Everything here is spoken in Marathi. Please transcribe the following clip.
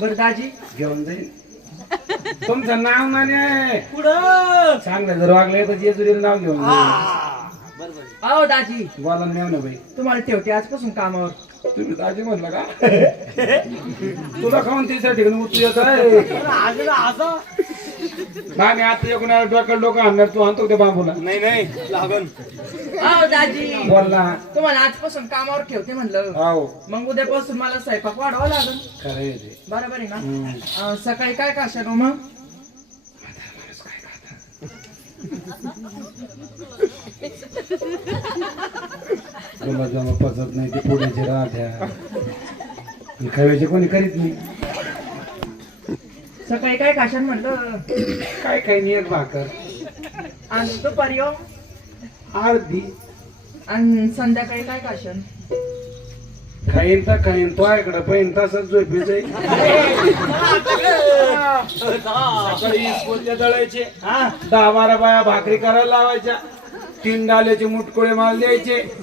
बरं दाजी घेऊन जाईल तुमचं नाव म्हणे पुढं चांगलं जर वागलं तर जेजुरीला नाव घेऊन जाईल अहो दाजी बोला नेव ना बाई तुम्हाला ठेवते आजपासून कामावर. तुम्ही दाजी म्हणलं का तुला खाऊन तिसऱ्या ठिकाणी उतरू येत आहे आता एकूण डोक्यात डोकं आणणार तू आणतो त्या बांबूला नाही नाही लागन अहो दाजी बोलला तुम्हाला आजपासून कामावर ठेवते म्हणलं. हो मग उद्यापासून मला स्वयंपाक वाढवावा लागेल. खरंय ते. बरोबर आहे ना. सकाळी काय खाशाल हो मग? तुला जमा पचत नाही ते पुढेचे राहत्या खायचे कोणी करीत नाही. सकाळी काय खाशाल म्हणलं? काय काही नाही एक भाकर आणि दुपारी हो? अर्धी आणि संध्याकाळी काय खाशाल? खाईन तर खाईन तो इकडं पहिन तसंच झोपी जाईल. सकाळी इस्कोलच्या दळायचे 10-12 बाया भाकरी करायला लावायच्या 3 डाल्याचे मुटकुळे माल द्यायचे